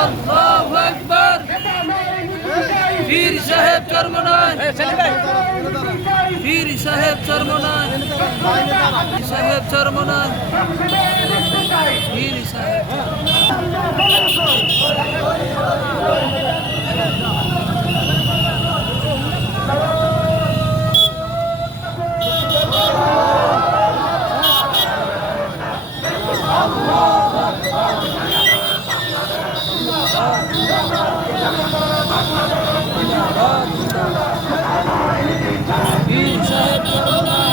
আল্লাহু আকবার। পীর সাহেব চরমনায়, পীর সাহেব চরমনায়, পীর সাহেব চরমনায়, পীর সাহেব। পীর সাহেব চরমনায়।